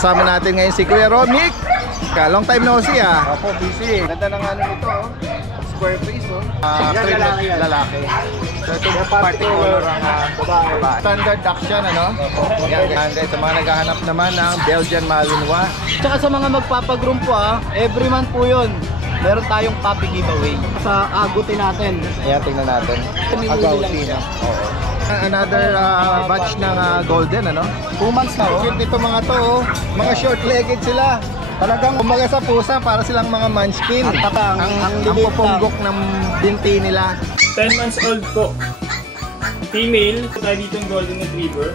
Kasama natin ngayon si Kuya Romnick. Long time no see ah. Opo, busy. Ganda ng ano nito oh. Square face oh. Yan, lalaki yan. Lalaki. So ito party color ang babae. Standard Dachshund ano? Yan guys, sa mga naghahanap naman ng Belgian Malinois. Tsaka sa mga magpapagroom po every month po yun. Meron tayong puppy giveaway sa agutin natin. Ayan, tingnan natin. Agouti. Oo. Another batch ng golden ano? 2 months na oh. Ito mga to oh. Mga short-legged sila. Talagang umaga sa pusa para silang mga munchkin. Ang pupunggok ng binti nila. 10 months old po. Female. Tayo dito yung golden retriever.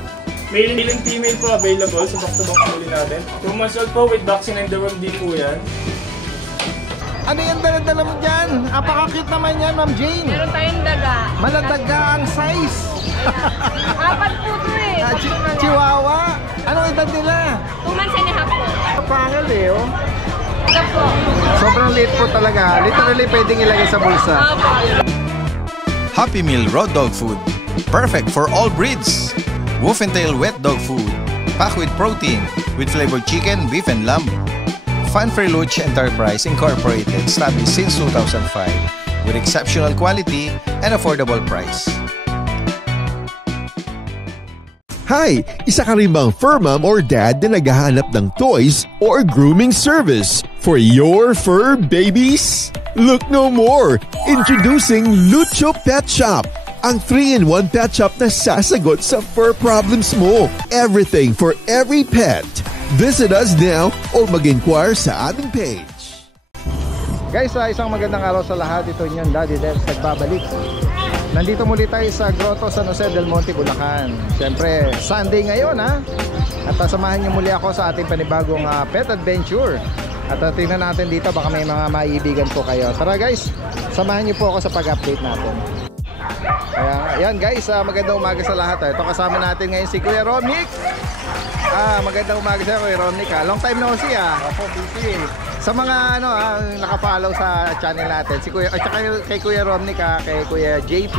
Male and female po available sa box-to-box muli natin. 2 months old po with vaccine and the world din po yan. Ano yung dala-dala mo dyan? Apaka-cute naman yan, Ma'am Jane. Meron tayong daga. Maladaga ang size. 4 po ito eh. Chihuahua. Anong edad nila? 2 months and a half po. Pangal eh oh. Ito po. Sobrang liit po talaga. Literally pwedeng ilagay sa bulsa. Happy Meal Raw Dog Food. Perfect for all breeds. Wolf and Tail Wet Dog Food. Packed with protein. With flavored chicken, beef and lamb. Fun Freluche Enterprise Incorporated, established since 2005, with exceptional quality and affordable price. Hi! Isa ka rin bang fur mom or dad na naghahanap ng toys or grooming service for your fur babies? Look no more! Introducing Lucho Pet Shop! Ang 3-in-1 pet shop na sasagot sa fur problems mo. Everything for every pet. Visit us now or mag-inquire sa aming page. Guys, isang magandang araw sa lahat. Ito yung Daddy Debs nagbabalik. Nandito muli tayo sa Grotto San Jose del Monte, Bulacan. Siyempre, Sunday ngayon ha. At samahan niyo muli ako sa ating panibagong pet adventure. At tingnan natin dito, baka may mga maibigan po kayo. Tara guys, samahan niyo po ako sa pag-update natin. Kaya, yan guys, magandang umaga sa lahat. Ito kasama natin ngayon si Kuya Romnick. Magandang umaga sa Kuya Romnick ha. Long time no see ah. Opo, busy. Sa mga naka-follow sa channel natin, si Kuya, at saka kay Kuya Romnick kay Kuya JP,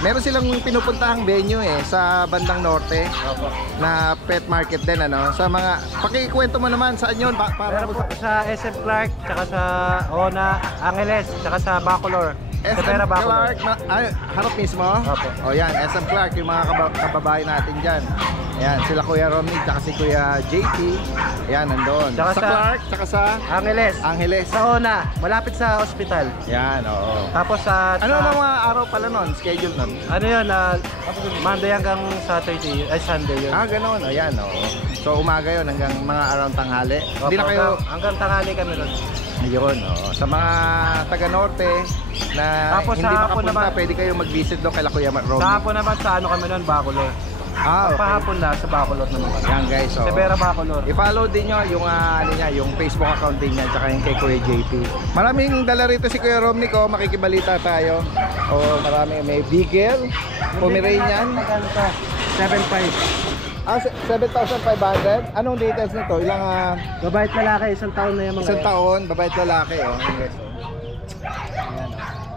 meron silang pinupuntahang venue sa bandang norte. Opo. Na pet market din ano. Sa mga pakikwento mo naman saan yun para Meron po sa SM Clark, tsaka sa Ona, Angeles, tsaka sa Bacolor. SM Clark, harap mismo? Opo. O yan, SM Clark, yung mga kababae natin dyan. Yan, sila Kuya Romnick, tsaka si Kuya JP. Yan, nandun. Tsaka sa Clark, tsaka sa Angeles. Sa Ona, malapit sa ospital. Yan, oo. Tapos sa... Ano ang mga araw pala nun? Schedule nun? Ano yun? Monday hanggang Saturday, ay Sunday yun. Ganoon. O yan, oo. So umaga yun hanggang mga around tanghali. Hindi na kayo... Hanggang tanghali kami nun. Ayun, oo. Sa mga taga-norte na tapos hindi makapunta, pwede kayo mag-visit doon kay Kuya Romnick. Sa hapon naman sa ano kami nun, Bacolor. Okay. Pahapon na sa Bacolor naman. Yan guys, Sa Vera Bacolor. I-follow din nyo yung, yung Facebook account din niya, tsaka yung kay Kuya JP. Maraming dala rito si Kuya Romnick, makikibalita tayo. Marami, may Beagle, Pomeranian. 7.5. 7,500. Anong details nito? Ilang Babae at lalaki, 1 taon na yung mga. 1 taon, babae at lalaki Ayan,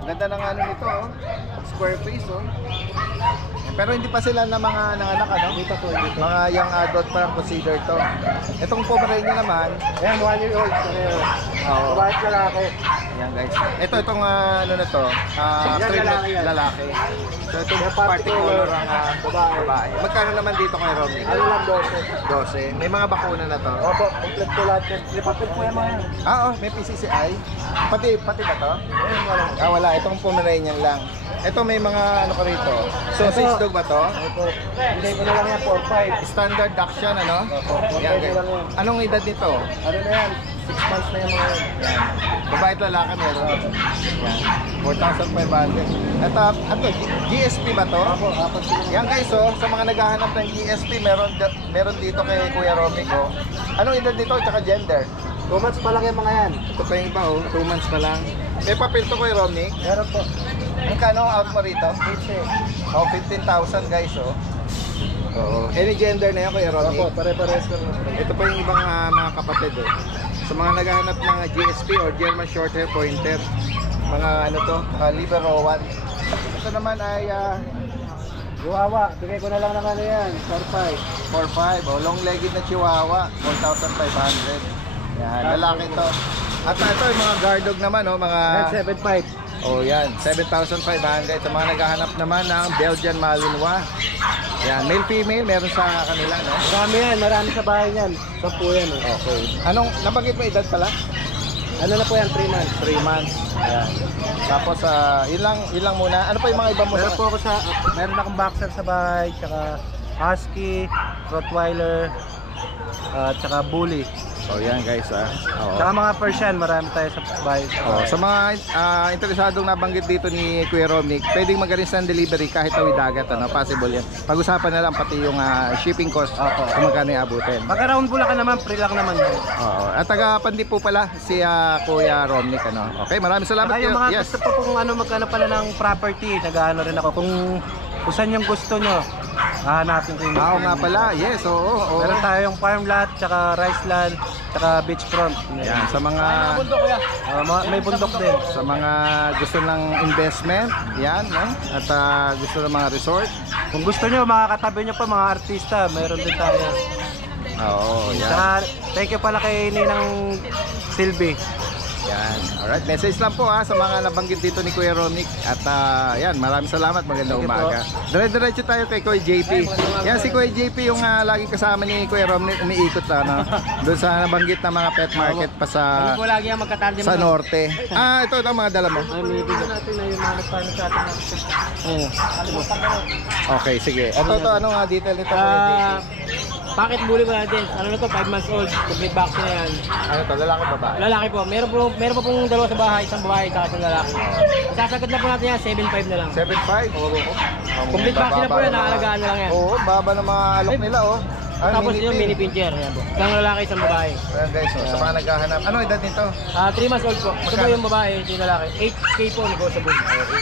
Ganda ng nito Square face Pero hindi pa sila na mga nanganak ano? Dito po, mga young adult pa lang consider to. Itong Pomeranian naman, Ayan, 1 year old. Babae at lalaki. ayan guys. Itong ano na to, lalaki. So itong party color ang babae. Magkano naman dito kay Romnick? Ano lang 12. 12. May mga bakuna na to. Opo, complete ko lahat. Lipapit po yung mga yan. May PCCI. Pati ba to? Wala. Itong Pomeranian lang. Ito may mga ano ko rito. Sausage dog ba to? Opo. Hindi ko na lang yan, 4-5. Standard Dachshund ano? Opo. Yan, guys. Anong edad nito? Ano na yan? 6 months na yung mga yan. Yan. Babae at lalaki meron. Yan. 4,500. Ito, GSP ba to? Opo, 4 sila. Yan guys, sa mga naghahanap ng GSP, meron dito kay Kuya Romnick Anong edad nito at gender? 2 months pa lang yung mga yan. Ito pa yung iba 2 months pa lang. May papel to Kuya Romnick? Meron po. Magkano ang out mo rito? 15,000 guys Any gender na yan Kuya Romnick? Opo, pare-pares ko naman. Ito pa yung ibang mga kapatid Sa mga naghahanap ng GSP or German Shorthair Pointer, mga Libero 1. Ito naman ay Chihuahua, bigay ko na lang ng ano yan, 4-5. 4.5. Oh, long-legged na Chihuahua. 4,500. Yan, lalaki to. At ito yung mga guard dog naman, oh, mga... Yan, 7.5. Oh, yan. 7,500. Sa mga naghahanap naman ng Belgian Malinois. Yan, male-female, meron sa kanila, no? Marami yan, marami sa bahay yan. 10 yan eh. Okay. Anong, nabanggit mo edad pala? Ano na po yan, 3 months. 3 months. Ayan. Tapos, yun lang muna. Ano pa yung mga iba mo? Meron po ako meron akong boxer sa bahay, tsaka husky, rottweiler, tsaka bully. Oh, yan guys, Oo. Tsaka mga Persian, marami tayo sa bahay. Oh, sa mga interesadong nabanggit dito ni Kuya Romnick, pwedeng mag-arrange ng delivery kahit tawid dagat, ano, possible yan. Pag-usapan na lang pati yung shipping cost kung magkano abutin. Baka round Bulacan naman, free lang naman yun. Oo. At taga Pandi po pala si Kuya Romnick, ano. Okay, maraming salamat. Saka yung mga gusto po kung magkano pala ng property, nag-ano rin ako. Kung saan yung gusto nyo, hahanapin ko yung gusto Oo nga nyo. pala, yes, oo. Meron tayong farm lot, tsaka rice land, tsaka beachfront. Yan, sa mga May bundok din. sa mga gusto ng investment, yan, no? At gusto ng mga resort. Kung gusto nyo, makakatabi nyo pa mga artista, meron din tayo. Oo, yan. Tsaka, thank you pala kay Ninang Silvi. Yan. Alright, message lang po sa mga nabanggit dito ni Kuya Romnick. At yan, maraming salamat, magandang Thank you umaga. Dire-diretso tayo kay Kuya JP. Yan si Kuya JP yung lagi kasama ni Kuya Romnick, umiikot doon sa nabanggit na mga pet market pa sa Ko lagi ang magkatandem sa norte. Ito ang mga dala mo. Ay, may bigyan natin na yung mga nagpano sa atin. Okay, sige. Ito ano nga detail nito Kuya JP? Pocket bully ko natin. Ano na to, 5 months old. Complete vaccine na yan. Ano to, lalaki babae? Lalaki po. Meron pa pong dalawa sa bahay. Isang babae, isang lalaki. Sasagot na po natin yan, 7.5 na lang. 7.5? Complete vaccine na po yan, nakalagaan na lang yan. Oo, baba ng mga alok nila, oh. Tapos yung mini pincher. Yan po. Isang lalaki, isang babae. Ayan guys, sa mga naghahanap. Ano edad nito? 3 months old po. Ito po yung babae, ito yung lalaki. 8K po, negotiable.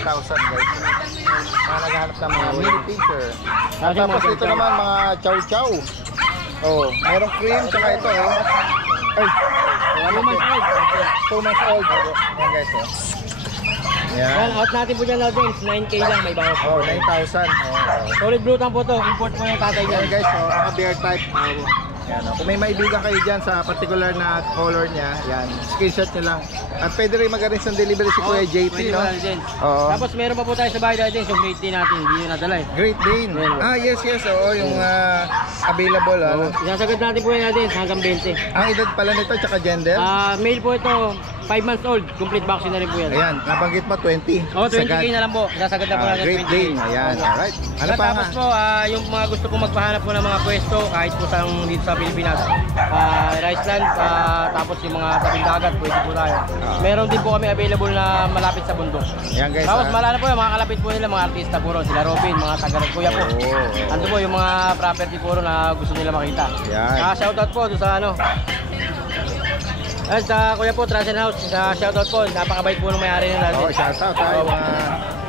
8,000 guys. Mga naghahanap ng mga mini pincher. Tapos yung Tapos mga ito naman mga chow-chow. Oh, merong cream tsaka ito, oh. Ay, 2 months old. 2 months old. Ayan guys, oh. Yan, Ayan. out natin po dyan, James. 9K lang, may bawas po. Oh, 9,000. Oh. Solid blue tang po to. Import po yung tatay niya. Ayan guys, oh, mga bear type. Yan, oh. Kung may maibigan kayo dyan sa particular na color niya, yan, screenshot nyo lang. At pwede rin mag-arrange ng delivery si Kuya JP, Pwede no? ba, James? Oo. Tapos meron pa po tayo sa bahay natin, yung Great Day natin, hindi nyo nadala eh. Great Dane. Yes, oo, yung available, ano. Isasagot natin po yan natin hanggang 20. Ang edad pala nito, tsaka gender? Male po ito, 5 months old, complete vaccine na rin po yan. Ayan, nabanggit mo 20. Oh, 20K Sagad. na lang po. Isasagot na po natin Great 20K. Dane, ayan, alright. Ano pa nga? Tapos po, yung mga gusto pong magpahanap po ng mga pwesto, kahit po sa dito sa Pilipinas, rice land, tapos yung mga tabing dagat, pwede po tayo. Meron din po kami available na malapit sa bundok. Ayan guys, Tapos malala po yung mga kalapit po nila, mga artista puro, sila Robin, mga taga-Kuya po. Oo. Ando po yung mga property puro na gusto nila makita. Yan. Shoutout po doon sa ano. Sa Kuya po, Trash and House, shoutout po, napakabait po ng may-ari nila. Oh, shoutout tayo mga...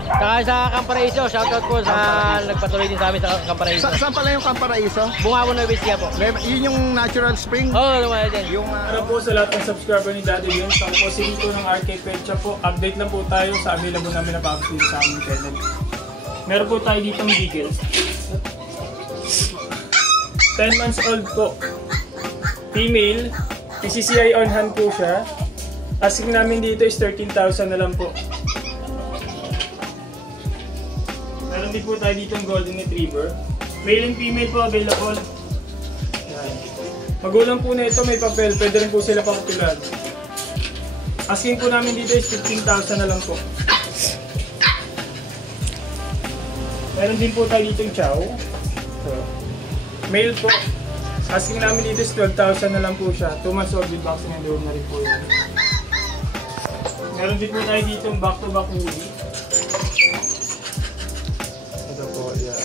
Saka sa Camparaiso, shoutout po sa nagpatuloy din sa amin sa Camparaiso. Saan pala yung Camparaiso? Bungawan na Westia po. Yun yung natural spring? Lumaya din. Yung Para po sa lahat ng subscriber ni Daddy Vince, ako po si Rico ng RK Pet Shop po. Update lang po tayo sa available namin na vaccine sa aming channel. Meron po tayo dito ng Beagle. 10 months old po. Female. PCCI on hand po siya. Asking namin dito is 13,000 na lang po. Meron din po tayo dito ng Golden Retriever. Male and female po available. Yan. Magulang po na ito, may papel. Pwede rin po sila pakutulan. Asking po namin dito is 15,000 na lang po. Meron din po tayo dito yung chow. So, male po. Asking namin dito is 12,000 na lang po siya. 2 months old with vaccine and door na rin po yun. Meron din po tayo dito yung back-to-back woolly. Ito po, yeah.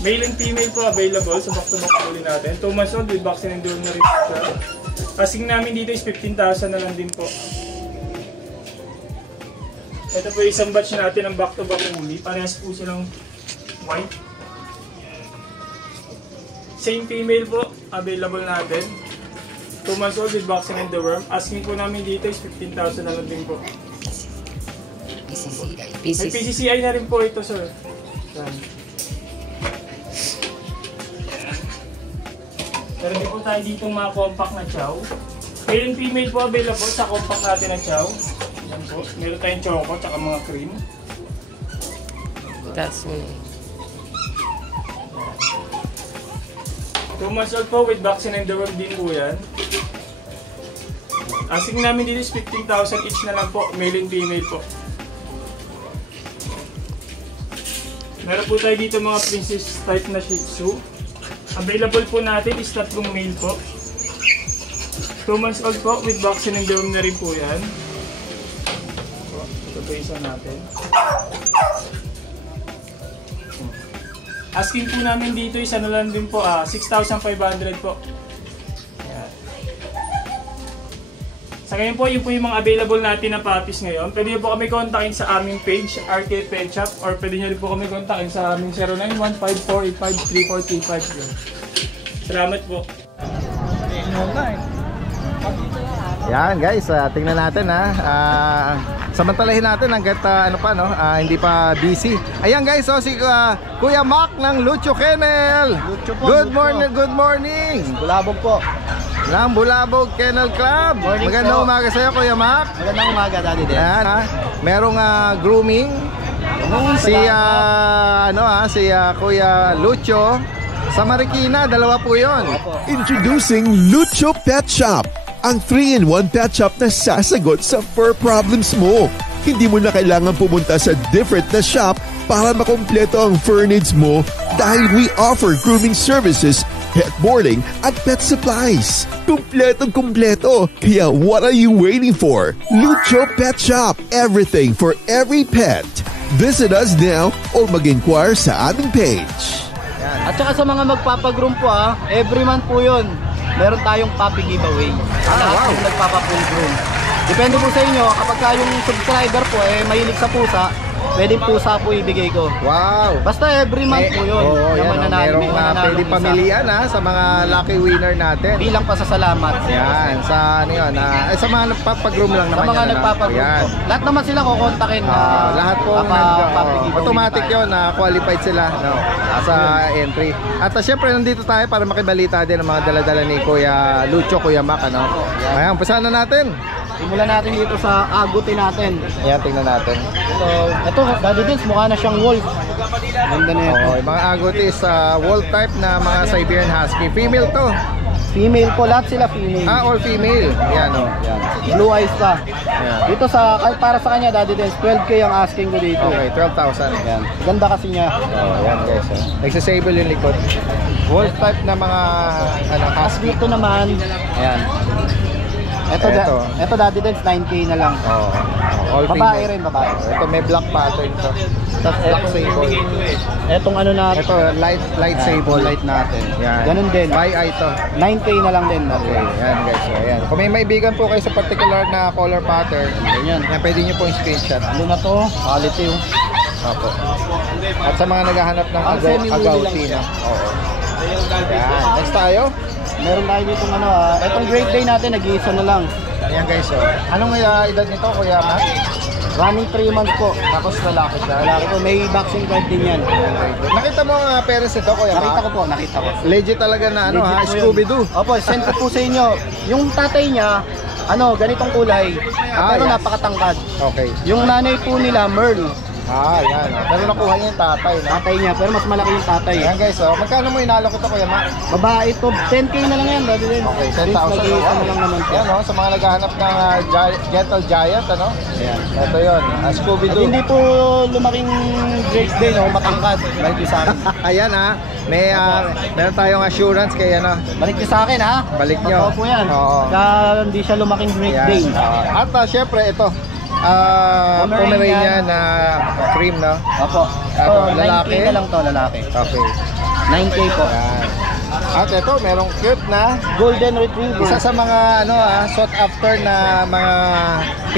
Male and female po available sa back-to-back woolly natin. 2 months old with vaccine and door na rin po siya. Asking namin dito is 15,000 na lang din po. Ito po yung isang batch natin ng back-to-back woolly. Parehas po silang white. Same female po, available natin. 2 months old with vaccine and the worm. Asking po namin dito is 15,000 na lang din po. May PCCI na rin po ito, sir. Yan. Meron din po tayo dito mga compact na chow. Male and female po available sa compact natin na chow. Yan po. Meron tayong choco tsaka mga cream. That's me. 2 months old po with vaccine and deworm din po yan. Asking namin dito is 15,000 each na lang po, male and female po. Meron po tayo dito mga princess type na Shih Tzu. Available po natin is 3 male po. 2 months old po with vaccine and deworm na rin po yan. So, ito po isa natin. Asking po namin dito isa na lang din po, 6,500 po. Ayan. Sa ngayon po, yun po yung mga available natin na puppies ngayon. Pwede nyo po kami kontakin sa aming page, RK Pet Shop, or pwede nyo rin po kami kontakin sa aming 0915-485-3435. Salamat po. Yan guys, tingnan natin samantalahin natin hanggat hindi pa busy. Ayan guys, si Kuya Mac ng Lucho Kennel. Good morning. Bulabog po. Ng Bulabog Kennel Club. Morning Magandang po. umaga sa iyo, Kuya Mac. Magandang umaga, Daddy Den. Ayan, merong grooming. Si Kuya Lucho sa Marikina, dalawa po 'yon. Introducing Lucho Pet Shop, ang 3-in-1 pet shop na sasagot sa fur problems mo. Hindi mo na kailangan pumunta sa different na shop para makumpleto ang fur needs mo dahil we offer grooming services, pet boarding at pet supplies. Kumpletong-kumpleto. Kaya what are you waiting for? Lucho Pet Shop. Everything for every pet. Visit us now or mag-inquire sa aming page. At saka sa mga magpapagroom po every month po yun. Meron tayong puppy giveaway. Lahat ng nagpapa-full groom. Depende po sa inyo, kapag yung subscriber po mahilig sa pusa, pwedeng pusa po ibigay ko. Wow. Basta every month po yun. Merong pwede pamilihan sa mga lucky winner natin. Bilang pasasalamat. Yan, sa sa mga nagpapagroom lang naman. Sa mga nagpapagroom po. Lahat naman sila kukontakin. Lahat po automatic yun na qualified sila sa entry. At syempre nandito tayo para makibalita din ang mga daladala ni Kuya Lucho, Kuya Mac. Ayan, umpisa na natin. Simulan natin dito sa agutin natin. Ayan, tingnan natin. So, ito, Daddy Dins, mukha na siyang wolf. Ganda na ito. Yung mga agot is wolf type na mga Siberian Husky. Female to. Female po, lahat sila female. All female. Yan Yan. Blue eyes pa. Yan. Dito para sa kanya, Daddy Dins, 12K ang asking ko dito. Okay, 12,000. Yan. Ganda kasi niya. Yan guys. Nagsisable yung likod. Wolf type na mga As Husky. dito naman, ayan. Ito Daddy Dens, 9K na lang. All Babae female. rin, babae. Ito may black pattern to. Tapos Black sable. etong natin. Ito light sable. Light natin. Yan. Ganun din. By eye to. 9K na lang din. Okay, yan guys. So, ayan. Kung may maibigan po kayo sa particular na color pattern, Ganyan. yan, pwede nyo po yung screenshot. Ano na to? Quality. Opo. At sa mga naghahanap ng Ang semi-woolly lang agouti siya. na. Oo. Yan. Next tayo. Meron tayo dito etong Great Day natin, nag-iisa na lang. Ayan guys. So, anong edad nito, Kuya Mac? Running 3 months po. Tapos lalaki siya. Lalaki po, may vaccine card din yan. Nakita mo ang parents nito, Kuya Mac? Nakita ko. Legit talaga na Legit po yun. Scooby-Doo. Opo, send ko po sa inyo. Yung tatay niya, ganitong kulay. Pero yan. napakatangkad. Okay. Yung nanay po nila, Merle. Yan. Pero nakuha niya yung tatay, no? Tatay niya, pero mas malaki yung tatay. Ayan guys, magkano mo inalok ito, Kuya Mac? Babae ito, 10K na lang yan, Daddy Den. Okay, 10,000 Nag-iisa na lang naman po. Ayan, sa mga naghahanap ng Gentle Giant, Ayan. Ito yun, At Scooby-Doo. hindi po lumaking Great Day, matangkad. Balik niyo sa akin. Ayan meron tayong assurance kaya Balik niyo sa akin, ha? Balik niyo. Totoo po yan. Oo. Kaya hindi siya lumaking Great Day. At syempre ito, Pomeranian na cream, no? Opo. Ito, 9K lalaki? na lang to, lalaki. Okay. 9K po. Ayan. At ito, merong cute na Golden Retriever. isa sa mga sought after na mga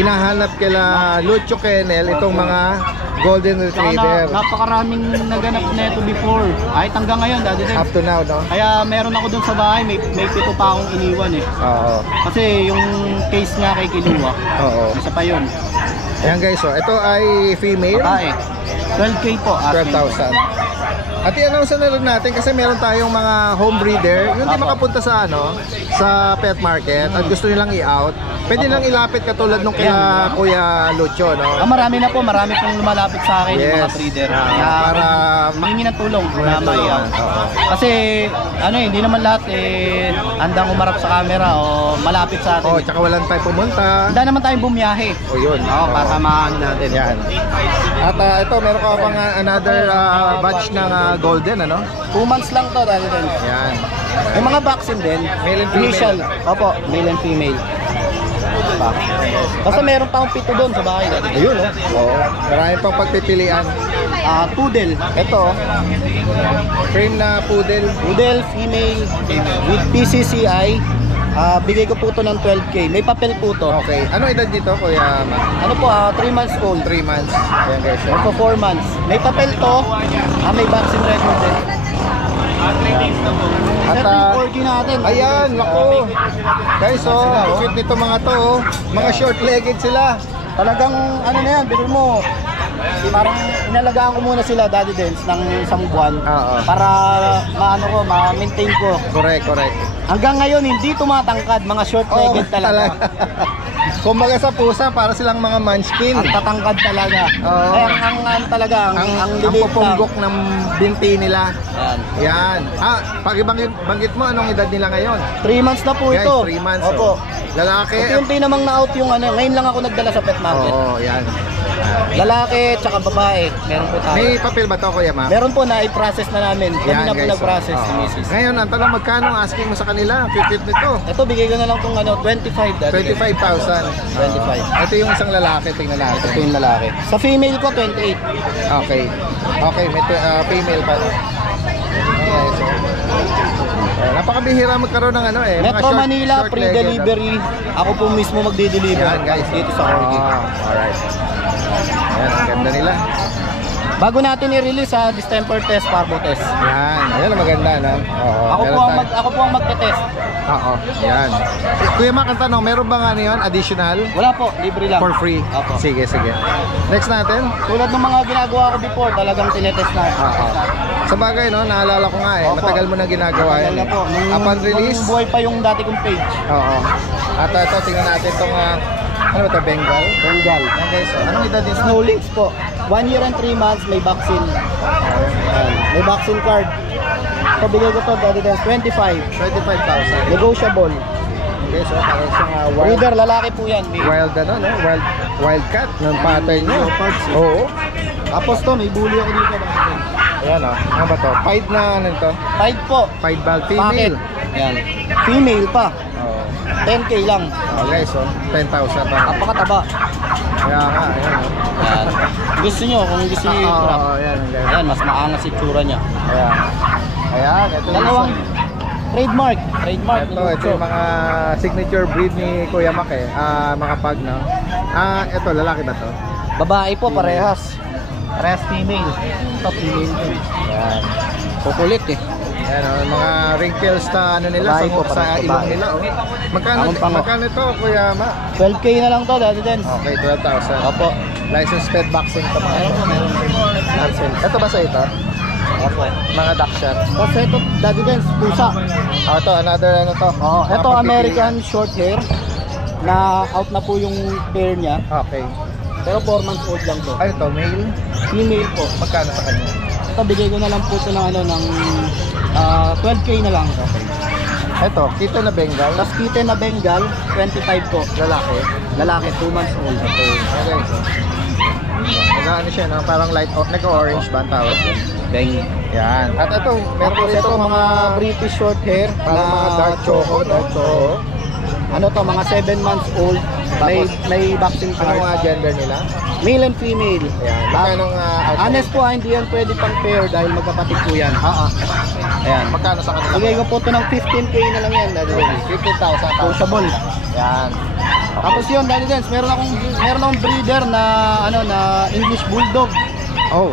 hinahanap kila Lucho Kennel, itong mga Golden Retriever. Napakaraming naganap na ito before. Kahit hanggang ngayon, Daddy Den. Up to now, no? Kaya meron ako dun sa bahay, may pito pa akong iniwan Oo. Kasi yung case nga kay Kilua, Oo. isa pa yun. Ayan guys, ito ay female. Babae. 12K po. 12,000. At i-announce na rin natin kasi meron tayong mga home breeder, yung di makapunta sa sa pet market at gusto nilang i-out. Pwede nilang ilapit katulad nung kila Kuya Lucho, no? Marami na po, marami pong lumalapit sa akin yung mga Yes. breeder. Para mangingi ng tulong na may-out. Kasi hindi naman lahat handang umarap sa camera o malapit sa atin. Oh, tsaka walang tayo pumunta. Handa naman tayong bumiyahe. O yun. Para maano natin. Yan. At ito, meron ka pang another batch ng golden, ano? 2 months lang to, dahil din. Yan. May mga vaccine din. Male and female. Initial. Opo, male and female. Basta meron pa akong pito doon sa bahay. Ayun, Oo. Marami pang pagpipilian. Poodle. Ito, frame na poodle. Poodle, female, with PCCI. Bigay ko po ito ng 12K. May papel po to. Okay. Ano edad dito, Kuya Mac? Ano po, 3 months old. 3 months. Ayan, guys. Ito 4 months. May papel to. May vaccine record din. At Ito yung corgi natin. ayan, nako. Guys, cute nito mga to, Mga short-legged sila. Talagang ano na yan, bilhin mo. Parang inalagaan ko muna sila, Daddy Dance, ng isang buwan. Oo. Para ma-maintain ko. Correct. Hanggang ngayon, hindi tumatangkad. Mga short-legged talaga. Kumbaga sa pusa, para silang mga munchkin. Ang tatangkad talaga. Oo. Kaya ang talaga, ang lilit lang. pupunggok ng binti nila. Yan. Yan. Banggit mo, anong edad nila ngayon? 3 months na po Guys, ito. 3 months. Opo. Lalaki. Unti-unti namang na-out yung ngayon lang ako nagdala sa pet market. Oo, yan. Lalaki, tsaka babae. Meron po tayo. May papel ba to, Kuya Ma? Meron po na i-process na namin. Kami Yan, na po guys, nag-process oo. si Mrs. Ngayon, ang tanong, magkano ang asking mo sa kanila? Cute nito. Ito, bigay ko na lang itong 25. 25,000. 25. Ito yung isang lalaki, tingnan natin. Ito yung lalaki. Sa female ko, 28. Okay. Okay, may female pa. Okay, so. Napakabihira magkaroon ng mga Metro Manila, short-legged, pre-delivery. Ako po mismo magde-deliver. Yan, guys. Dito sa Corgi. Alright. Ayan, ang ganda nila. Bago natin i-release sa distemper test, parvo test. Yan, ayan ang maganda, no? Oo, Ako po ang magte-test. Oo, yan. Kuya Mac, ang tanong, meron ba yun? Additional? Wala po, libre lang. For free? Opo. Sige. Next natin? Tulad ng mga ginagawa ko before, talagang tinetest na. Oo. Sa bagay, no? Naalala ko nga Opo. matagal mo na ginagawa Tagal yan. na po. Upon release? Nung buhay pa yung dati kong page. Oo. At ito, tingnan natin itong, ano ba ito, Bengal? Bengal. Yan guys, anong edad din? Snow Lynx po. 1 year and 3 months, may vaccine. Ayan. May vaccine card. So, bigay ko to, Daddy Dance, 25. 25,000. Negotiable. Okay, so parang siyang wild, Breeder, lalaki po yan. wild no? Wild cat ng pattern niya. Oo. Tapos to, may bully ako dito. Daddy Dance. Ayan ano ba to? Pied na ano ito? 5 po. Pied bald Packet. female. Yan. Female pa. Oo. 10K lang. Okay, so 10,000 pa. Napakataba. Kaya nga, ayan. Yan. Gusto nyo, kung gusto nyo i-trap. Oo, ayan. Ayan, mas maangas itsura niya. Ayan. Ayan, ito yung Dalawang trademark. ito yung mga signature breed ni Kuya Mac mga pug, no? Ito, lalaki ba to? Babae po, parehas. Parehas female. Ito, female din. Ayan. Kukulit eh. Ayan, mga wrinkles na nila Babae po, sa parang ilong babae. nila, Magkano ito, Kuya Mac? 12K na lang to, Daddy Dance. Okay, 12,000. Opo. License pet vaccine to mga ito. License. Ito ba sa ito? Opo. Mga dachshund. Tapos ito, Daddy Dance, pusa. Ito, another ano to? Ito, American short hair. Na out na po yung pair niya. Okay. Pero 4 months old lang to. Ano to, male? Female po. Magkano sa kanya? Ito, bigay ko na lang po ito ng 12K na lang. Okay. Ito, kita na Bengal. Tapos kitten na Bengal, 25 po. Lalaki. Lalaki, 2 months old. Okay. Ano siya, no? Parang light off. Nag-orange ba ang tawag? Bang. Yan. At ito, meron Tapos ko ito, mga British short hair. parang mga dark choco. Dark choco. Ano to, mga 7 months old. May vaccine Ano card. mga gender nila? Male and female. Ayan. Magkano Honest po, hindi yan pwede pang pair dahil magkapatid po yan. Ayan. Magkano sa kanila? Bigay ko po ito ng 15K na lang yan, Daddy Dance. 15,000. Sociable. Yan. Tapos yun, Daddy Dance, meron akong breeder na English Bulldog. Oh.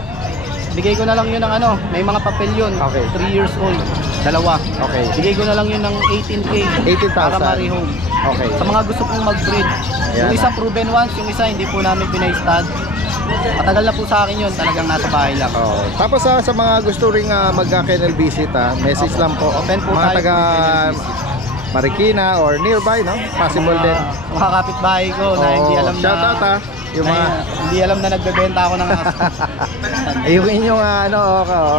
Bigay ko na lang yun ng may mga papel yun. Okay. 3 years old. Dalawa. Okay. Bigay ko na lang yun ng 18K. 18,000. Para ma-rehome. Okay. Sa mga gusto pong mag-breed. Ayan. Yung isa proven once, yung isa hindi po namin pinay-stud. Matagal na po sa akin yun, talagang nasa bahay lang. Oh. Tapos sa mga gusto ring mag-kennel visit, message lang po. Open po mga tayo taga for kennel visit. Marikina or nearby, no? Possible din. Mga kapitbahay ko na hindi alam na... Shout out yung mga... Hindi alam na nagbebenta ako ng aso. yung inyong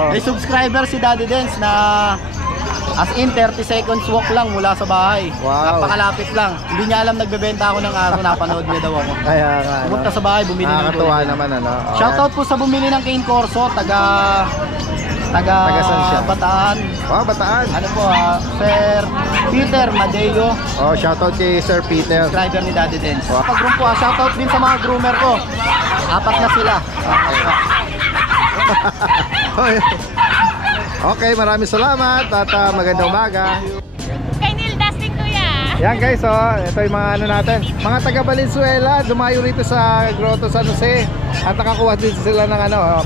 May subscriber si Daddy Dance na as in 30 seconds walk lang mula sa bahay. Wow. Napakalapit lang. Hindi niya alam nagbebenta ako ng aso, napanood niya daw ako. Kaya nga, Pumunta sa bahay, bumili ng nakakatuwa Golden. naman, ano? Shoutout po sa bumili ng Cane Corso, taga Taga saan siya? Bataan. Oh, Bataan. Ano po Sir Peter Madeo, Oh, shoutout kay Sir Peter. subscriber ni Daddy Dance. Wow. Pag-groom po, shoutout din sa mga groomer ko. 4 na sila. Okay, maraming salamat at magandang umaga. Kay Neil Dustin, kuya. Yan guys, ito yung mga ano natin. Mga taga Valenzuela, dumayo rito sa Grotto San Jose. At nakakuha dito sila ng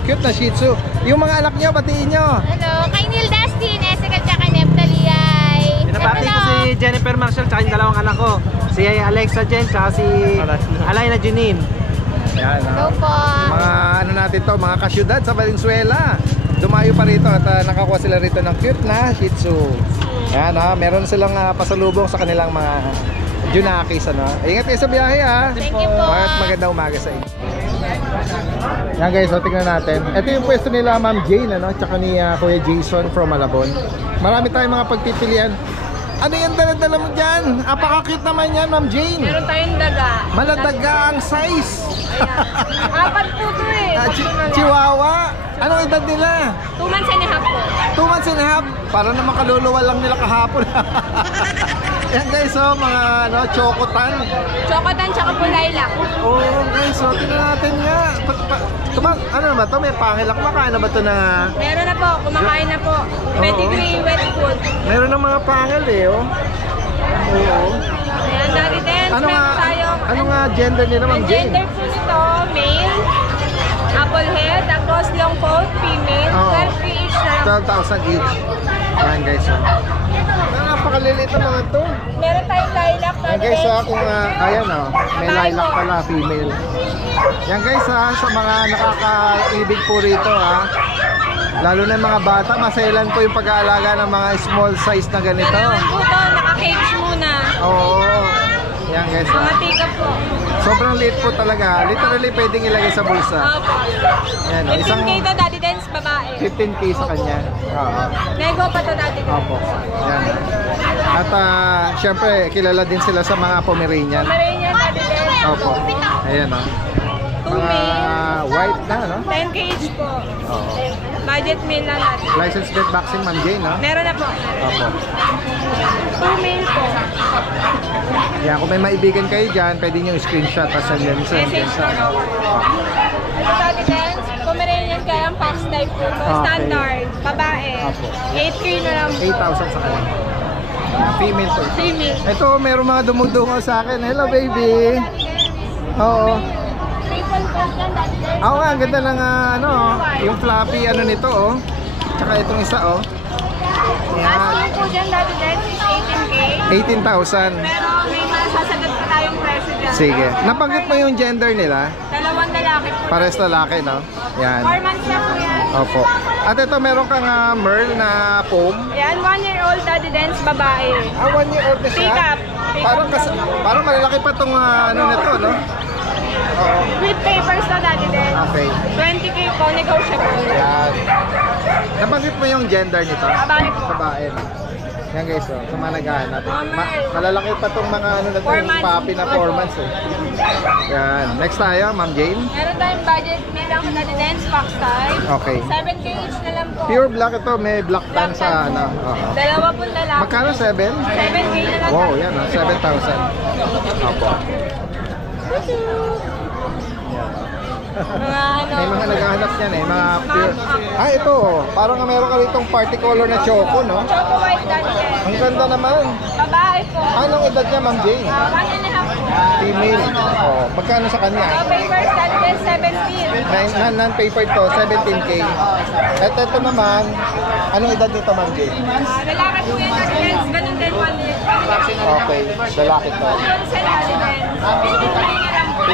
cute na Shih Tzu. Yung mga anak nyo, batiin nyo. Hello, kay Neil Dustin, Esica tsaka Neftali ay. Pinapati ko si Jennifer Marshall tsaka yung dalawang anak ko. Si Alexa Jen tsaka si Alayna Janine. Yan, Hello po. mga ano natin to, mga kasyudad sa Valenzuela. Dumayo pa rito at nakakuha sila rito ng cute na Shih Tzu. Yan, meron silang pasalubong sa kanilang mga Junakis. Ingat kayo sa biyahe, Thank you po. At magandang umaga sa inyo. Yan guys, tingnan natin. Ito yung pwesto nila Ma'am Jane, tsaka ni Kuya Jason from Malabon. Marami tayong mga pagpipilian. Ano yan dala-dala mo dyan? Apaka-cute naman yan, Ma'am Jane. Meron tayong daga. Maladaga ang size. Ayan. 4 po ito eh. Chihuahua. Anong edad nila? 2 months and a half po. 2 months and a half. Para naman kaluluwa lang nila kahapon. Yan guys, mga chocotan. Chocotan tsaka po lilac. Oh guys, tingnan natin nga. Ano naman to? May pangil. Kumakain na ba to na? Meron na po, kumakain na po. Pedigree, wet food. Meron ng mga pangil Oo. Ayan, Daddy Dance. Ano Meron nga, tayong ano nga gender nila, Ma'am ang Jane? gender po nito, male. Apple head, tapos long coat, female. Oo. 12 each na lang. 12,000 each. Ayan guys. Napakaliliit na mga to. Meron tayong lilac, Yan Daddy guys, Dance. kung ayan may lilac pala, female. Yan guys, sa mga nakakaibig po rito lalo na yung mga bata, maselan po yung pag-aalaga ng mga small size na ganito. Kailangan po ito, naka-cage muna. Oo. Yan guys, Mga tika po. sobrang liit po talaga. Literally pwedeng ilagay sa bulsa. Opo. Yan, isang 15K ito, Daddy Dance, babae. 15K sa kanya. Oo. Nego pa ito, Daddy Dance. Opo. Yan. At syempre, kilala din sila sa mga Pomeranian. Pomeranian, Daddy Dance. Opo. Ayan Two male. White na, 10K each po. Oo. Budget meal lang natin. License plate vaccine, Ma'am Jane, Meron na po. Opo. 2 male po. Yan, kung may maibigan kayo dyan, pwede nyo screenshot at send them Message sa... na po. Ito, Daddy Dance. Pomeranian kaya ang fox type po. Okay. Standard. Babae. Opo. 8K na lang po. 8,000 sa kanila. Female po. Female. Ito, meron mga dumudungaw sa akin. Hello, baby. Oo. Triple coat yan, Daddy Dance. Ako nga, ang ganda ng yung floppy nito, Tsaka itong isa, Yan. Asking po dyan, Daddy Dance is 18K. 18,000. Pero may masasagot pa tayong presyo dyan. Sige. Nabanggit mo yung gender nila? Dalawang lalaki po. Pares lalaki, no? Yan. 4 months na po yan. Opo. At ito, meron kang Merl na foam. Yan, 1-year-old Daddy Dance babae. 1 year old na siya. Pick up. Parang malalaki pa itong nito, no? Oo. With papers na Daddy Dance. Okay. 20K po, negotiable. Yan. Nabanggit mo yung gender nito? Babae po. Babae. Yan guys, sa mga naghahanap. Merl. Malalaki pa itong mga na 4 yung months. puppy na 4 months Yan. Next tayo, Ma'am Jane. Meron tayong budget meal lang Daddy Dance, box type. Okay. 7K each na lang po. Pure black ito, may black tan sa Oo. Dalawa po lalaki. Magkano 7? 7K na lang. Wow, yan 7,000. Opo. Mga May mga naghahanap niyan mga pure. Ito, parang meron ka ritong party color na choco, no? Choco white Daddy Dance. Ang ganda naman. Babae po. Anong edad niya, Ma'am Jane? 1.5 po. Female. Magkano sa kanya? Papers Daddy Dance, 17. Non-paper to, 17K. At ito naman, anong edad nito, Ma'am Jane? Lalaki po yan Daddy Dance, ganun din 1 year. Okay, lalaki to. Yun sa Daddy Dance. 15K na lang po.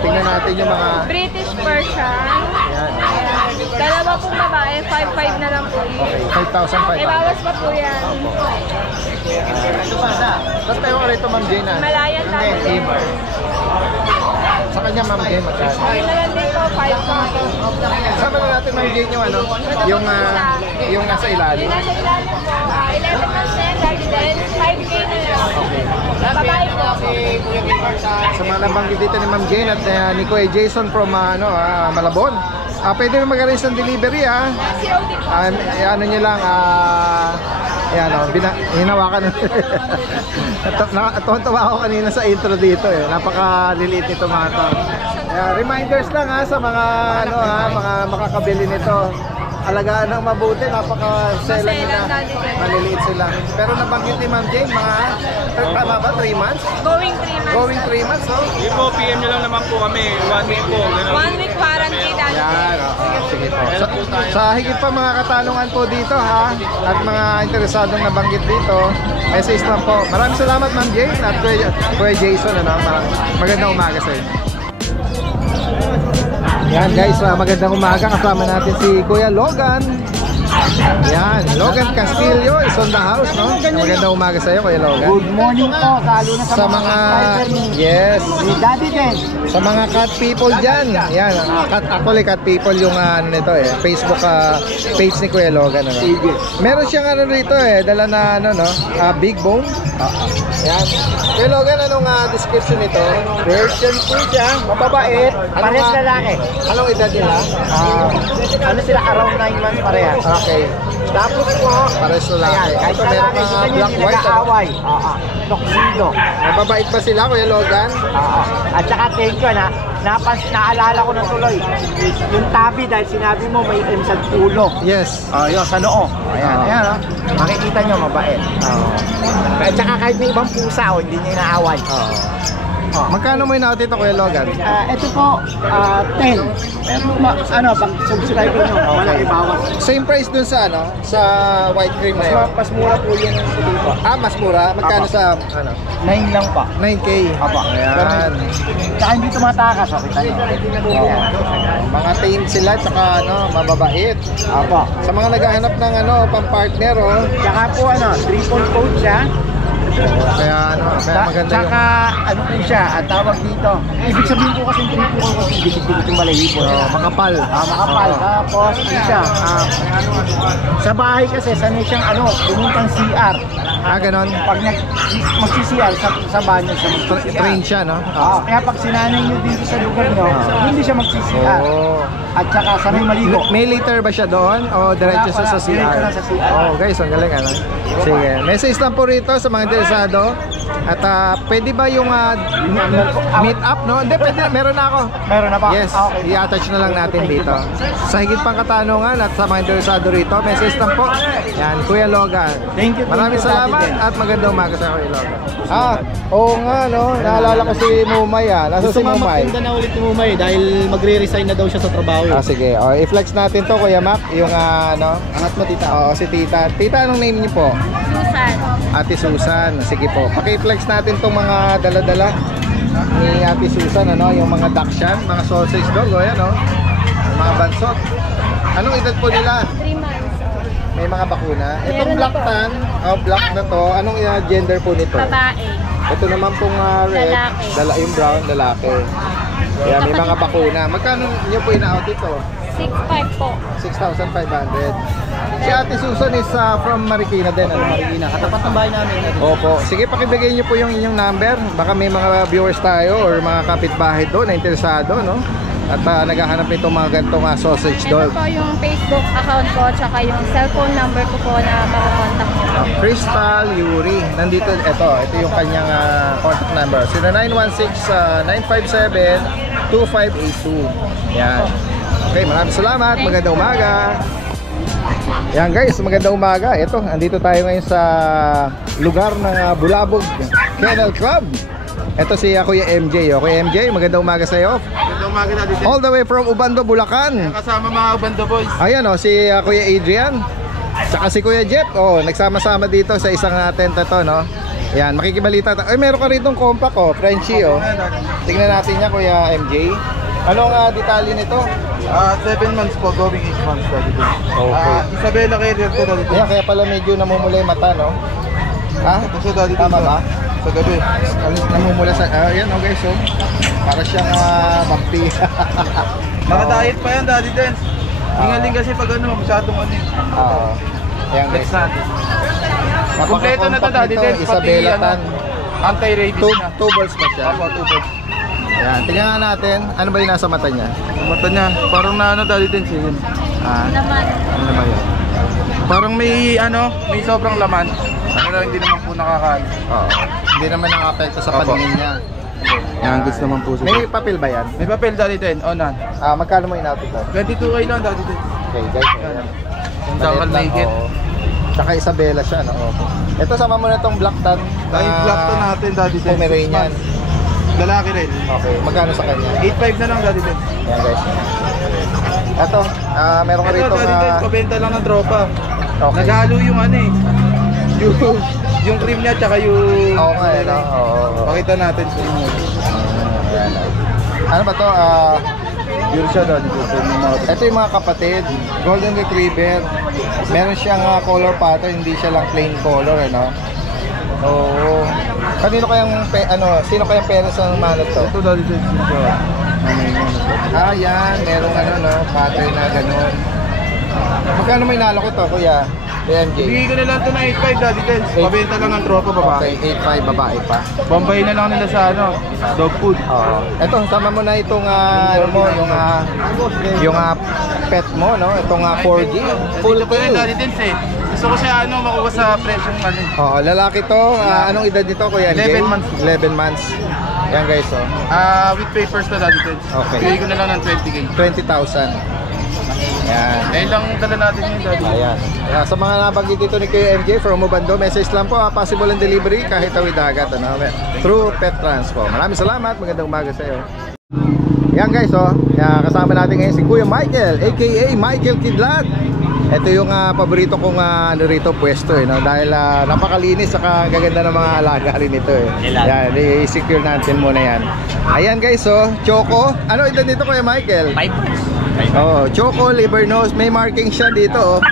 Tingnan natin yung mga British Persian. yan. Dalawa pong babae, 5,500 na lang po yun. Okay, 5,500. Ibawas pa po yan. Tapos tayo ka rito, Ma'am Jane. Malayan natin. Sa kanya, Ma'am Jane, magkano? Malayan din po, 5,500. Sama na natin, Ma'am Jane, yung ano, yung nasa ilalim. Yung nasa ilalim po, 11 months na yan, dati din, 5K na lang. Babae po. Sa mga nabanggit dito ni Ma'am Jane at ni Kuya Jason from Malabon. Pwede mo mag-arrange ng delivery ano nyo lang ayan hinawakan tuwan-tuwa ako kanina sa intro dito napakaliliit nito mga to. Reminders lang sa mga mga makakabili nito, alagaan ng mabuti, napaka-selan nila, maliliit sila. Pero nabanggit ni Ma'am Jane, mga tama ba, 3 months? Going 3 months. Going 3 months, no? Hindi po, PM nyo lang naman po kami. 1 week po. 1 week warranty dati. Yan, sige po. Sa higit pa mga katanungan po dito at mga interesadong nabanggit dito, message lang po. Maraming salamat Ma'am Jane at Kuya Jason. Magandang umaga sa inyo. Yan guys, magandang umaga. Kasama natin si Kuya Logan. Yan, Logan Castillo is on the house, no? Magandang umaga sa iyo, Kuya Logan. Good morning po, lalo na Sa mga, yes, ni Daddy din. sa mga cat people dyan. Yan, actually cat people yung nito Facebook page ni Kuya Logan. Meron siyang rito dala na big bone. Yan. Kuya Logan, anong description nito? Version po siya, mababait, parehas lalaki. Anong edad nila? Ano sila, around 9 months parehas. Okay. Tapos po, Pares lalaki. ayan, kahit Ito sa meron lalaki, mga kita nyo, black hindi white. nag-aaway. Tuxedo. Mababait pa sila, Kuya Logan? At saka thank you naalala ko na tuloy. Yung tabi dahil sinabi mo may M sa ulo. Yes. Yun, sa noo. Ayan, makikita nyo, mabait. At saka kahit may ibang pusa, hindi niya inaaway. Magkano mo inaot ito, Kuya Logan? Ito po, 10. Pero pag subscriber nyo, wala ibawas. Same price dun sa sa white cream na yun? Mas mura po yung dito. Mas mura? Magkano sa 9 lang pa. 9K? Apa. Ayan. Tsaka hindi tumatakas, kita nyo. Mga tame sila, tsaka mababait. Apa. Sa mga naghahanap ng pang-partner, Tsaka po triple coat siya. kaya maganda yung... Tsaka po siya, ang tawag dito. Ibig sabihin po kasi triple coat kasi dikit-dikit yung balahibo. makapal. Makapal. Tapos siya, sa bahay kasi sanay siyang pumuntang CR. Ganon. Pag magsi-CR sa banyo siya magsi-CR. Train siya, no? Kaya pag sinanay nyo dito sa lugar nyo, hindi siya magsi-CR. At saka sanay maligo. May liter ba siya doon? O diretso sa Diretso na sa CR. guys, ang galing Sige, message lang po rito sa mga interesado. At pwede ba yung meet up, no? Hindi, pwede. Meron na ako. Meron na ba? Yes, Okay. i-attach na lang natin dito. Sa higit pang katanungan at sa mga interesado rito, message lang po. Yan, Kuya Logan. Thank you. Maraming salamat at magandang umaga sa Kuya Logan. Oo nga, no? Naalala ko si Mumay, Nasa si Mumay. Gusto na ulit ni Mumay dahil magre-resign na daw siya sa trabaho. Sige. I-flex natin to, Kuya Mac. Yung Angat mo, tita. Oo, si Tita. Tita, anong name niyo po? Susan. Ate Susan. Sige po. Paki-flex natin tong mga dala-dala ni Ate Susan, yung mga Dachshund, mga sausage dog, ayan, yung mga bansot. Anong edad po nila? 3 months. May mga bakuna. Itong Meron black na po. tan, black na to, anong gender po nito? Babae. Ito naman pong red, Lalaki. yung brown, lalaki. Kaya may mga bakuna. Magkano niyo po ina-out ito? 6,500 po. 6,500. Si Ate Susan is from Marikina din, Marikina. Katapat ng bahay namin. Opo. Sige, pakibigay niyo po yung inyong number. Baka may mga viewers tayo or mga kapitbahay doon na interesado, no? At naghahanap nito mga ganitong sausage Ito dog. po yung Facebook account ko, tsaka yung cellphone number ko po na makakontakt mo. Crystal Yuri. Nandito, ito yung kanyang contact number. 0916-957-2582. Yan. Okay, maraming salamat. Magandang umaga. Yan guys, magandang umaga. Ito, andito tayo ngayon sa lugar ng Bulabog Kennel Club. Ito si Kuya MJ. Kuya MJ, magandang umaga sa iyo. Magandang umaga na dito. All the way from Ubando, Bulacan. Kasama mga Ubando boys. Ayan si Kuya Adrian. Saka si Kuya Jeff. Nagsama-sama dito sa isang tent ito, no? Yan, makikibalita tayo. Ay, meron ka rito compact oh, Frenchie oh. Tingnan natin niya Kuya MJ. Anong detalye nito? 7 months po, going 8 months Daddy Dens. Okay. Isabela Carrier po Daddy Dens. Ayan, kaya pala medyo namumula yung mata, no? Ha? Ito siya Daddy Dens. Tama ba? Sa gabi. Namumula sa... Ayan, okay, so. Para siyang vampire. Naka-diet pa yan Daddy Dens. Hingaling kasi pag masyadong ano. Oo. Ayan, guys. Next natin. Napaka-compact Kompleto na to Daddy nito, Dens. Isabela Tan. Anti-rabies na. 2 balls ba siya? Opo, 2 balls. Ayan, tingnan nga natin. Ano ba yung nasa mata niya? Mata niya, parang na ano Daddy Dens yun. Naman. Ano naman yun? Parang may may sobrang laman. Pero hindi naman po nakakaano. Oo. Hindi naman nakapekto sa Opo. paningin niya. Yan, gusto naman po siya. May papel ba yan? May papel Daddy Dens, onan. Magkano mo inauto ito? 22K lang Daddy Dens. Okay, guys. Ayan. Yung jungle Maliit lang, naked. oo. Tsaka Isabela siya, no? Opo. Ito, sama mo na itong black tan. Dahil black to natin Daddy Dens. Pomeranian. Lalaki rin. Okay, magkano sa kanya? 8.5 na lang Daddy Dens. Ayan, guys. Ito, meron ka Ito rito Daddy Dens, pabenta lang ng tropa. Okay. Naghalo yung ano eh. Yung cream niya tsaka yung... Oo nga, no? Oo. Pakita natin sa inyo. Ayan. Ano ba to? Pure siya Daddy Dens. Ito yung mga kapatid, Golden Retriever. Meron siyang color pattern, hindi siya lang plain color, ano? Oo. Kanino kayang sino kayang parents ng manot to? Ito Daddy Dens yung siya. Yan, merong no, pattern na gano'n. Magkano may nalo ko to, Kuya? MJ. Bigay ko na lang ito na 8.5 Daddy Dens. Pabenta lang ng tropa babae. Okay, 8.5 babae pa. Bombay na lang nila sa dog food. Oo. Ito, sama mo na itong yung pet mo, no? Itong 4G. Full Ito po yun tail. Daddy Dens eh. Gusto ko siya makuha sa presyong ano. Oo, lalaki to. Anong edad nito, Kuya MJ? 11 months. 11 months. Yan guys, oh. With papers na Daddy Dens. Okay. Bigay ko na lang ng 20K. 20,000. Yan. Dahil lang dala natin yun Daddy Dens. Ayan. Sa mga nabanggit dito ni Kuya MJ from Mubando, message lang po, possible ang delivery kahit tawid dagat, ano? Through Pet Transpo. Maraming salamat, magandang umaga sa iyo. Yan guys, oh. Kasama natin ngayon si Kuya Michael, aka Michael Kidlat. Ito yung paborito kong rito pwesto no? Dahil napakalinis saka gaganda ng mga alaga rin ito Yan, i-secure natin muna yan. Ayan guys, Choco. Ano edad nito Kuya Michael? 5 months. Choco, liver nose, may marking siya dito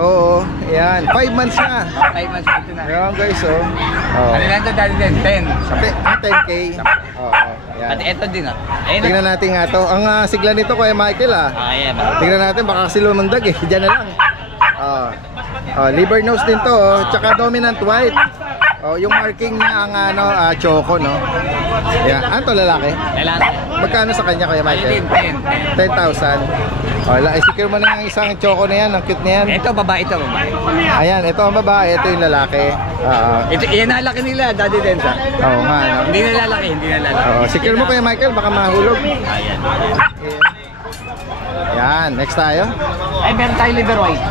Oo, ayan, 5 months na. 5 months ito na. Ayan guys, Ano lang ito Daddy Dens? 10. 10K. Ayan. At ito din Ayun Tingnan natin nga to. Ang sigla nito Kuya Michael Ayan. Tingnan natin, baka kasi lumundag Diyan na lang. Liver nose din to, tsaka dominant white. Yung marking niya ang choco, no? Yan. Ano to, lalaki? Lalaki. Magkano sa kanya Kuya Michael? 10. 10,000. I-secure mo na yung isang choco na yan, ang cute na yan. Ito babae. Ayan, ito ang babae, ito yung lalaki. Ito inalaki nila Daddy Dens Oo nga, no? Hindi na lalaki. Secure mo Kuya Michael, baka mahulog. Ayan. Yan, next tayo. Ay, meron tayo liver white.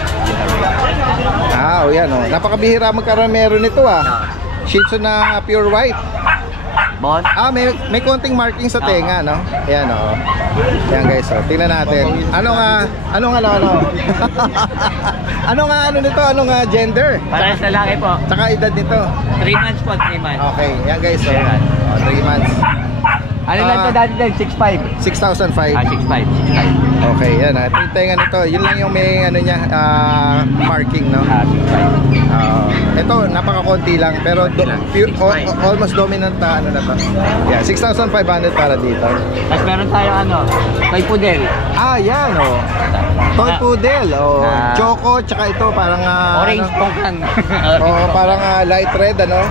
Yan, napakabihira magkaroon meron nito Shih Tzu na pure white. Bon? May konting marking sa tenga, no? Ayan, Ayan guys, tingnan natin. Ano nito? Anong gender? Parehas lalaki po. Tsaka edad nito. 3 months po, 3 months. Okay, yan guys, 3 months. Ano lang ito Daddy Dens? 6.5. 6,005. 6.5. Okay, yan. Ito yung tenga nito. Yun lang yung may niya, marking, no? 6.5. Ito, napaka-konti lang. Pero almost dominant na to. Yeah, 6,500 para dito. Tapos meron tayo toy poodle. Yan, Toy poodle, Choco, tsaka ito, parang Orange pongkan. parang light red, light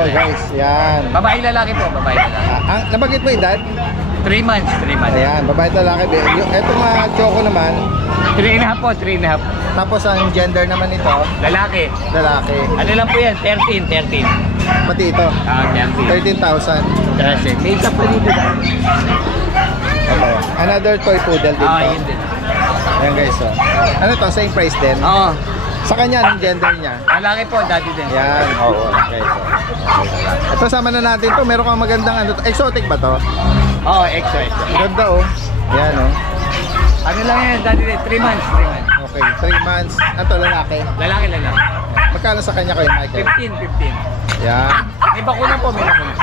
red. Guys, yan. Babae lalaki po, babae lalaki. Nabanggit mo edad? 3 months. Ayan, babae at lalaki. Itong Choco naman, 3.5 po, 3.5. tapos ang gender naman nito, Lalaki. lalaki. Ano lang po yan? 13. Pati ito, 13. 13,000. May isa pa dito Daddy. Okay. Another toy poodle din to. Yun din. Ayan guys, ano to? Same price din? Oo. Sa kanya, anong gender niya? Lalaki po, Daddy Dens. Yan, guys. Ito, sama na natin to. Meron kang magandang exotic ba to? Oo, extra. Ganda, Yan, Ano lang yan, Daddy Dens? 3 months. Okay, 3 months. Ito, lalaki. Lalaki. Magkano sa kanya kayo, Michael? 15. Yan. May bakuna po, may bakuna.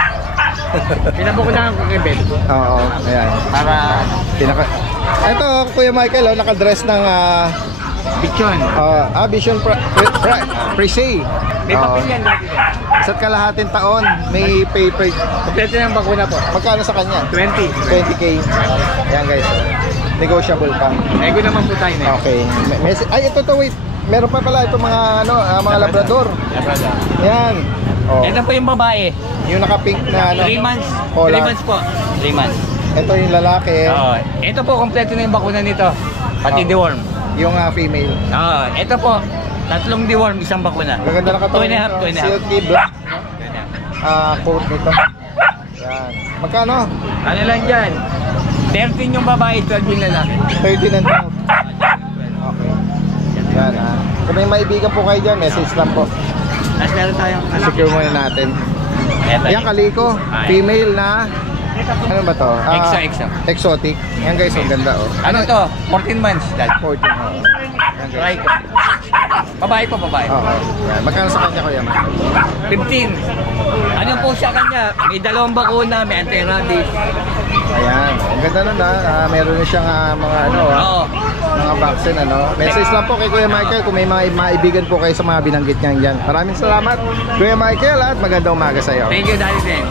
Pinabakunahan ko kay Ben. Oo, ayan. Para Ito, Kuya Michael, oh, nakadress ng bichon. Vision Pre-Say. May papel yan dati. Isa't kalahating taon, may paper. Kompleto ng bakuna po. Magkano sa kanya? 20. 20K. Yan guys. Negotiable pa. Nego naman po tayo na. Okay. Ay, ito to, wait. Meron pa pala itong mga mga labrador. Labrador. Yan. Oh. Ito po yung babae. Yung naka-pink na 3 months. Polar. 3 months po. 3 months. Ito yung lalaki. Oo. Ito po, kompleto na yung bakuna nito. Pati deworm. Yung female. Oo. Ito po, 3 deworm, isang bakuna. Maganda na katawan 2.5. Silky black. Coat nito. Yan. Magkano? Ano lang dyan? 13 yung babae, 12 yung lalaki. 13 and out. Okay. Yan Kung may maibigan po kayo dyan, message lang po. Tapos meron tayong Secure muna natin. Yan kaliko, female na ano ba to? Exo. Exotic. Yan guys, ang ganda oh. Ano to? 14 months. 14 oh. Yan guys. Try ko. Babae po, babae. Oo. Yan. Magkano sa kanya kuya? 15. Ano po siya kanya? May 2 bakuna, may anti-rabies. Ayan. Ang ganda nun meron na siyang mga Oo. mga vaccine Message lang po kay Kuya Michael kung may mga maibigan po kayo sa mga binanggit niyan dyan. Maraming salamat Kuya Michael at magandang umaga sa iyo. Thank you, Daddy Ben.